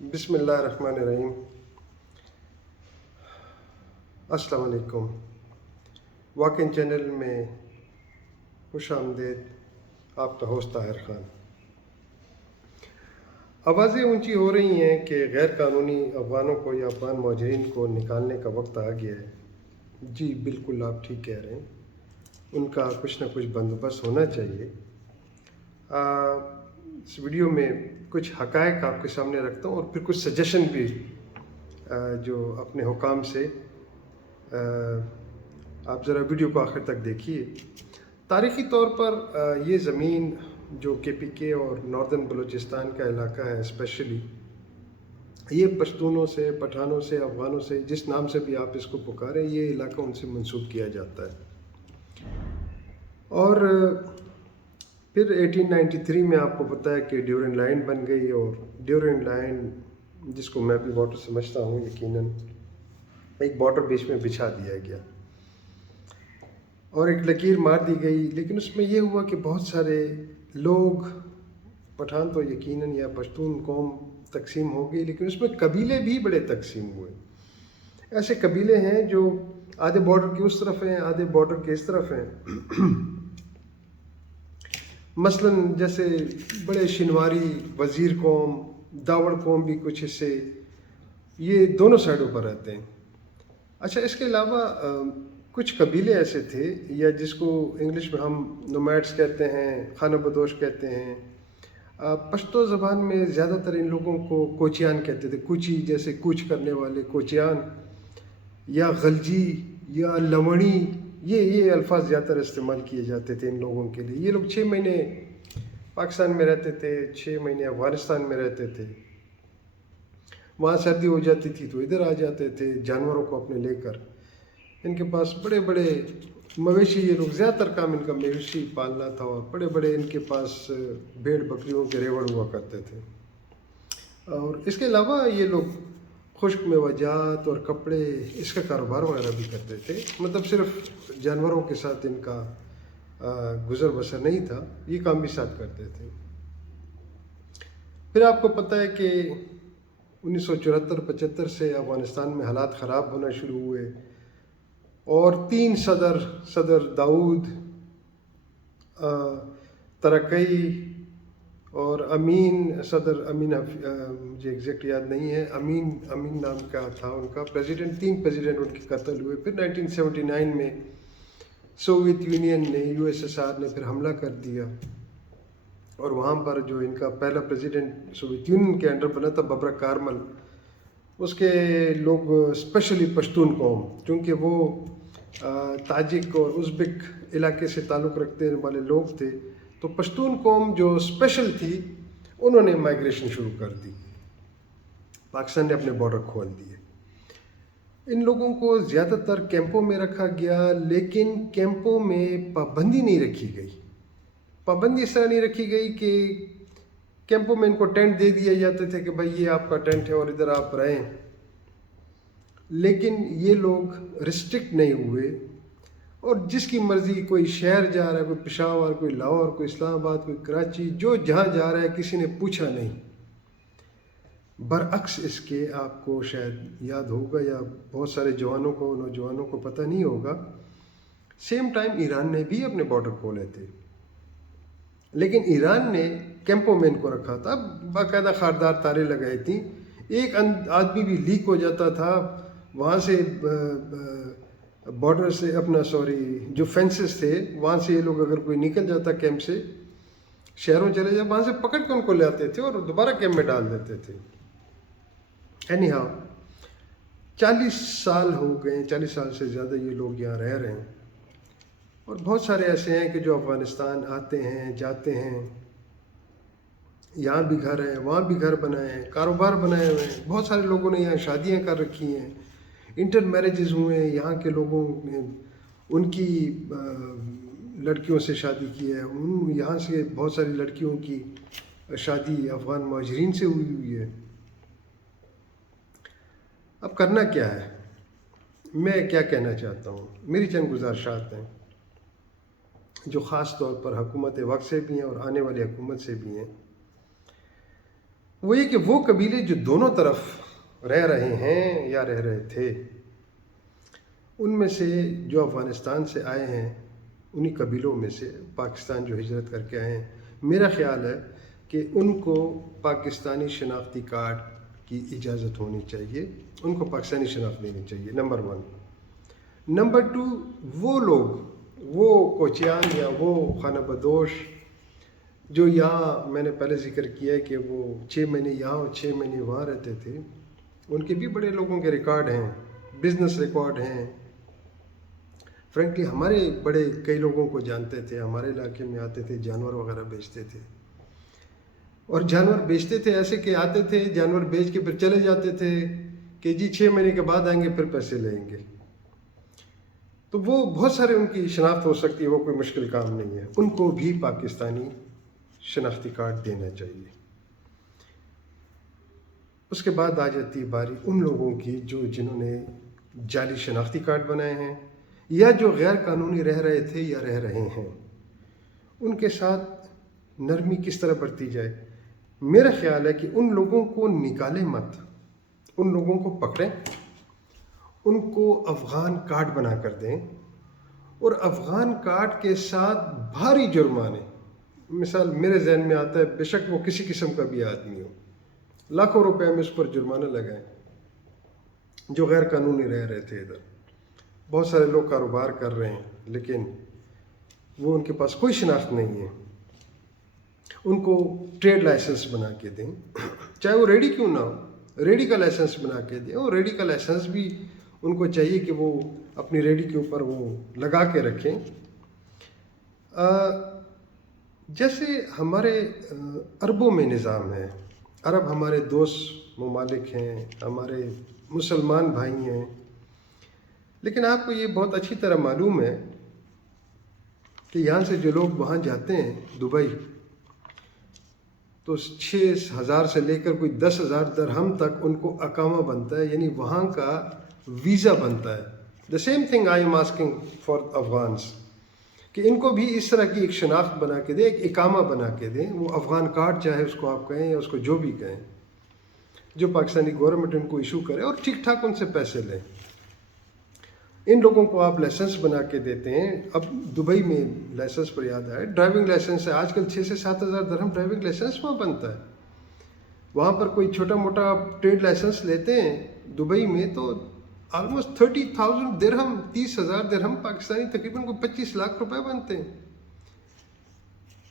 بسم اللہ الرحمن الرحیم۔ السلام علیکم۔ واک ان چینل میں خوش آمدید، آپ کا ہوسٹ طاہر خان۔ آوازیں اونچی ہو رہی ہیں کہ غیر قانونی افغانوں کو یا افغان مہاجرین کو نکالنے کا وقت آ گیا ہے۔ جی بالکل، آپ ٹھیک کہہ رہے ہیں، ان کا کچھ نہ کچھ بندوبست ہونا چاہیے۔ اس ویڈیو میں کچھ حقائق آپ کے سامنے رکھتا ہوں اور پھر کچھ سجیشن بھی جو اپنے حکام سے آپ ذرا ویڈیو کو آخر تک دیکھیے۔ تاریخی طور پر یہ زمین جو کے پی کے اور ناردرن بلوچستان کا علاقہ ہے اسپیشلی، یہ پشتونوں سے، پٹھانوں سے، افغانوں سے، جس نام سے بھی آپ اس کو پکاریں، یہ علاقہ ان سے منسوب کیا جاتا ہے۔ اور پھر 1893 میں آپ کو پتہ ہے کہ ڈیورنڈ لائن بن گئی، اور ڈیورنڈ لائن جس کو میں بھی بارڈر سمجھتا ہوں، یقیناً ایک بارڈر بیچ میں بچھا دیا گیا اور ایک لکیر مار دی گئی۔ لیکن اس میں یہ ہوا کہ بہت سارے لوگ، پٹھان تو یقیناً یا پشتون قوم تقسیم ہو گئی، لیکن اس میں قبیلے بھی بڑے تقسیم ہوئے۔ ایسے قبیلے ہیں جو آدھے بارڈر کے اس طرف ہیں، آدھے بارڈر کے اس طرف ہیں۔ مثلاً جیسے بڑے شنواری، وزیر قوم، داوڑ قوم بھی کچھ حصے یہ دونوں سائڈوں پر رہتے ہیں۔ اچھا، اس کے علاوہ کچھ قبیلے ایسے تھے، یا جس کو انگلش میں ہم نومیڈس کہتے ہیں، خانہ بدوش کہتے ہیں۔ پشتو زبان میں زیادہ تر ان لوگوں کو کوچیان کہتے تھے، کوچی جیسے کوچ کرنے والے کوچیان، یا غلجی یا لمڑی، یہ الفاظ زیادہ تر استعمال کیے جاتے تھے ان لوگوں کے لیے۔ یہ لوگ 6 مہینے پاکستان میں رہتے تھے، 6 مہینے افغانستان میں رہتے تھے، وہاں سردی ہو جاتی تھی تو ادھر آ جاتے تھے جانوروں کو اپنے لے کر۔ ان کے پاس بڑے بڑے مویشی، یہ لوگ زیادہ تر کام ان کا مویشی پالنا تھا، اور بڑے بڑے ان کے پاس بھیڑ بکریوں کے ریوڑ ہوا کرتے تھے۔ اور اس کے علاوہ یہ لوگ خشک میوہ اور کپڑے، اس کا کاروبار وغیرہ بھی کرتے تھے۔ مطلب صرف جانوروں کے ساتھ ان کا گزر بسر نہیں تھا، یہ کام بھی ساتھ کرتے تھے۔ پھر آپ کو پتہ ہے کہ 1974-75 سے افغانستان میں حالات خراب ہونا شروع ہوئے، اور 3 صدر داؤد، ترقی اور صدر امین، مجھے ایگزیکٹ یاد نہیں ہے، امین نام کا تھا ان کا پریزیڈنٹ، 3 پریزیڈنٹ ان کے قتل ہوئے۔ پھر 1979 میں سوویت یونین نے، USSR نے پھر حملہ کر دیا، اور وہاں پر جو ان کا پہلا پریزیڈنٹ سوویت یونین کے انڈر بنا تھا، ببرک کارمل، اس کے لوگ اسپیشلی پشتون قوم، چونکہ وہ تاجک اور ازبک علاقے سے تعلق رکھنے والے لوگ تھے، تو پشتون قوم جو اسپیشل تھی، انہوں نے مائیگریشن شروع کر دی۔ پاکستان نے اپنے بارڈر کھول دیے۔ ان لوگوں کو زیادہ تر کیمپوں میں رکھا گیا، لیکن کیمپوں میں پابندی نہیں رکھی گئی۔ پابندی اس طرح نہیں رکھی گئی کہ کیمپوں میں ان کو ٹینٹ دے دیے جاتے تھے کہ بھائی یہ آپ کا ٹینٹ ہے اور ادھر آپ رہیں، لیکن یہ لوگ ریسٹرکٹ نہیں ہوئے، اور جس کی مرضی، کوئی شہر جا رہا ہے، کوئی پشاور، کوئی لاہور، کوئی اسلام آباد، کوئی کراچی، جو جہاں جا رہا ہے کسی نے پوچھا نہیں۔ برعکس اس کے، آپ کو شاید یاد ہوگا یا بہت سارے نوجوانوں کو پتہ نہیں ہوگا، سیم ٹائم ایران نے بھی اپنے بارڈر کھولے تھے، لیکن ایران نے کیمپوں میں ان کو رکھا تھا، باقاعدہ خاردار تاریں لگائی تھیں۔ ایک آدمی بھی لیک ہو جاتا تھا وہاں سے، بارڈر سے، جو فینسز تھے وہاں سے، یہ لوگ اگر کوئی نکل جاتا کیمپ سے، شہروں چلے جاتے، وہاں سے پکڑ کے ان کو لے آتے تھے اور دوبارہ کیمپ میں ڈال دیتے تھے۔ اینی ہاؤ، 40 سال ہو گئے، 40 سال سے زیادہ یہ لوگ یہاں رہ رہے ہیں، اور بہت سارے ایسے ہیں کہ جو افغانستان آتے ہیں، جاتے ہیں، یہاں بھی گھر ہیں، وہاں بھی گھر بنائے ہیں، کاروبار بنائے ہوئے ہیں۔ بہت سارے لوگوں نے یہاں شادیاں کر رکھی ہیں، انٹر میرجز ہوئے ہیں، یہاں کے لوگوں نے ان کی لڑکیوں سے شادی کی ہے، یہاں سے بہت ساری لڑکیوں کی شادی افغان مہاجرین سے ہوئی ہے۔ اب کرنا کیا ہے؟ میں کیا کہنا چاہتا ہوں، میری چند گزارشات ہیں جو خاص طور پر حکومت وقت سے بھی ہیں اور آنے والی حکومت سے بھی ہیں۔ وہ یہ کہ وہ قبیلے جو دونوں طرف رہ رہے ہیں یا رہ رہے تھے، ان میں سے جو افغانستان سے آئے ہیں، انہی قبیلوں میں سے پاکستان جو ہجرت کر کے آئے ہیں، میرا خیال ہے کہ ان کو پاکستانی شناختی کارڈ کی اجازت ہونی چاہیے، ان کو پاکستانی شناخت دینی چاہیے، نمبر 1۔ نمبر 2، وہ لوگ، وہ کوچیان یا وہ خانہ بدوش جو یہاں میں نے پہلے ذکر کیا ہے کہ وہ 6 مہینے یہاں اور 6 مہینے وہاں رہتے تھے، ان کے بھی بڑے لوگوں کے ریکارڈ ہیں، بزنس ریکارڈ ہیں۔ فرینکلی ہمارے بڑے کئی لوگوں کو جانتے تھے، ہمارے علاقے میں آتے تھے، جانور وغیرہ بیچتے تھے، اور جانور بیچتے تھے ایسے کہ آتے تھے جانور بیچ کے پھر چلے جاتے تھے کہ جی 6 مہینے کے بعد آئیں گے پھر پیسے لیں گے۔ تو وہ بہت سارے ان کی شناخت ہو سکتی ہے، وہ کوئی مشکل کام نہیں ہے، ان کو بھی پاکستانی شناختی کارڈ دینا چاہیے۔ اس کے بعد آ جاتی ہے باری ان لوگوں کی جنہوں نے جعلی شناختی کارڈ بنائے ہیں یا جو غیر قانونی رہ رہے تھے یا رہ رہے ہیں، ان کے ساتھ نرمی کس طرح برتی جائے۔ میرا خیال ہے کہ ان لوگوں کو نکالیں مت، ان لوگوں کو پکڑیں، ان کو افغان کارڈ بنا کر دیں، اور افغان کارڈ کے ساتھ بھاری جرمانے۔ مثال میرے ذہن میں آتا ہے، بے شک وہ کسی قسم کا بھی آدمی ہو، لاکھوں روپے میں اس پر جرمانہ لگائیں، جو غیر قانونی رہ رہے تھے ادھر۔ بہت سارے لوگ کاروبار کر رہے ہیں لیکن وہ ان کے پاس کوئی شناخت نہیں ہے، ان کو ٹریڈ لائسنس بنا کے دیں، چاہے وہ ریڈی کیوں نہ ہو، ریڈی کا لائسنس بنا کے دیں، اور ریڈی کا لائسنس بھی ان کو چاہیے کہ وہ اپنی ریڈی کے اوپر وہ لگا کے رکھیں۔ جیسے ہمارے عربوں میں نظام ہے، عرب ہمارے دوست ممالک ہیں، ہمارے مسلمان بھائی ہیں، لیکن آپ کو یہ بہت اچھی طرح معلوم ہے کہ یہاں سے جو لوگ وہاں جاتے ہیں دبئی، تو 6,000 سے لے کر کوئی 10,000 درہم تک ان کو اقامہ بنتا ہے، یعنی وہاں کا ویزا بنتا ہے۔ The same thing I am asking for Afghans, کہ ان کو بھی اس طرح کی ایک شناخت بنا کے دیں، ایک اقامہ بنا کے دیں، وہ افغان کارڈ چاہے اس کو آپ کہیں یا اس کو جو بھی کہیں، جو پاکستانی گورنمنٹ ان کو ایشو کرے، اور ٹھیک ٹھاک ان سے پیسے لیں۔ ان لوگوں کو آپ لائسنس بنا کے دیتے ہیں۔ اب دبئی میں لائسنس پر یاد آئے، ڈرائیونگ لائسنس ہے آج کل 6 سے 7,000 درہم ڈرائیونگ لائسنس وہاں بنتا ہے۔ وہاں پر کوئی چھوٹا موٹا ٹریڈ لائسنس لیتے ہیں دبئی میں تو آلموسٹ 30,000 درہم، 30,000 درہم پاکستانی تقریباً کوئی 25 لاکھ روپے بنتے ہیں۔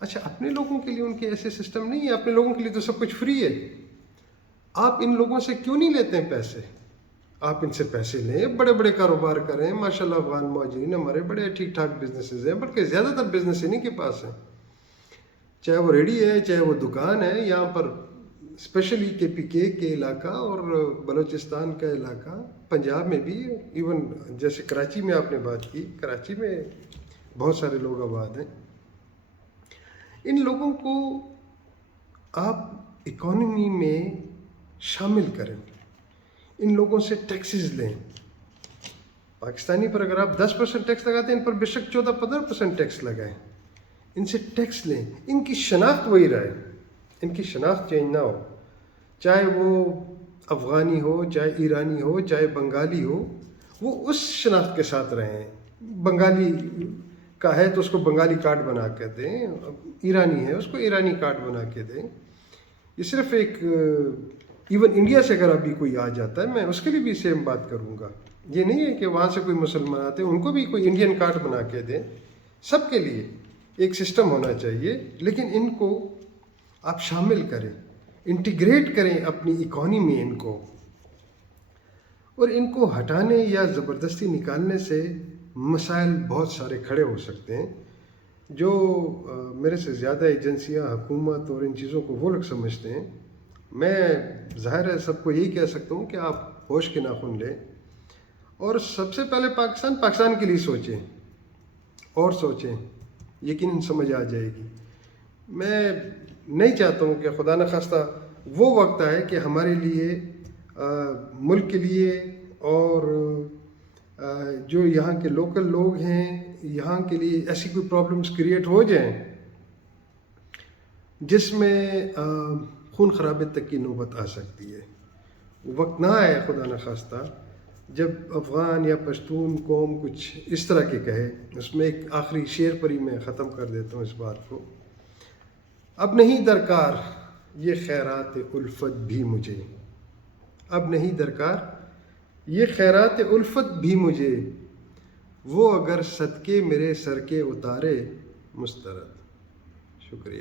اچھا، اپنے لوگوں کے لیے ان کے ایسے سسٹم نہیں ہے، اپنے لوگوں کے لیے تو سب کچھ فری ہے۔ آپ ان لوگوں سے کیوں نہیں لیتے ہیں پیسے؟ آپ ان سے پیسے لیں، بڑے بڑے کاروبار کریں۔ ماشاءاللہ افغان مہاجرین ہمارے بڑے ٹھیک ٹھاک بزنسز ہیں، بلکہ زیادہ تر بزنس انہیں کے پاس ہیں، چاہے وہ ریڈی ہے، چاہے وہ دکان ہے۔ یہاں پر اسپیشلی KPK کے علاقہ اور بلوچستان کا علاقہ، پنجاب میں بھی، ایون جیسے کراچی میں آپ نے بات کی، کراچی میں بہت سارے لوگ آباد ہیں۔ ان لوگوں کو آپ اکانومی میں شامل کریں، ان لوگوں سے ٹیکسز لیں۔ پاکستانی پر اگر آپ 10% ٹیکس لگاتے ہیں، ان پر بے شک 14-15% ٹیکس لگائیں، ان سے ٹیکس لیں، ان کی شناخت وہی رہے، ان کی شناخت چینج نہ ہو، چاہے وہ افغانی ہو، چاہے ایرانی ہو، چاہے بنگالی ہو، وہ اس شناخت کے ساتھ رہیں۔ بنگالی کا ہے تو اس کو بنگالی کارڈ بنا کے دیں، ایرانی ہے اس کو ایرانی کارڈ بنا کے دیں۔ یہ صرف ایک ایون انڈیا سے اگر ابھی کوئی آ جاتا ہے، میں اس کے لیے بھی سیم بات کروں گا۔ یہ نہیں ہے کہ وہاں سے کوئی مسلمان آتے ہیں ان کو بھی کوئی انڈین کارڈ بنا کے دیں۔ سب کے لیے ایک سسٹم ہونا چاہیے، لیکن ان کو آپ شامل کریں، انٹیگریٹ کریں اپنی اکانومی میں ان کو، اور ان کو ہٹانے یا زبردستی نکالنے سے مسائل بہت سارے کھڑے ہو سکتے ہیں، جو میرے سے زیادہ ایجنسیاں، حکومت اور ان چیزوں کو وہ لوگ سمجھتے ہیں۔ میں ظاہر ہے سب کو یہی کہہ سکتا ہوں کہ آپ ہوش کے ناخن لیں، اور سب سے پہلے پاکستان کے لیے سوچیں، اور سوچیں، یقیناً سمجھ آ جائے گی۔ میں نہیں چاہتا ہوں کہ خدا نخواستہ وہ وقت آئے کہ ہمارے لیے، ملک کے لیے، اور جو یہاں کے لوکل لوگ ہیں یہاں کے لیے ایسی کوئی پرابلمز کریٹ ہو جائیں جس میں خون خرابے تک کی نوبت آ سکتی ہے. وقت نہ آئے خدا نخواستہ جب افغان یا پشتون قوم کچھ اس طرح کے کہے. اس میں ایک آخری شعر پر ہی میں ختم کر دیتا ہوں اس بات کو. اب نہیں درکار یہ خیرات الفت بھی مجھے، اب نہیں درکار یہ خیرات الفت بھی مجھے، وہ اگر صدقے میرے سر کے اتارے مسترد. شکریہ.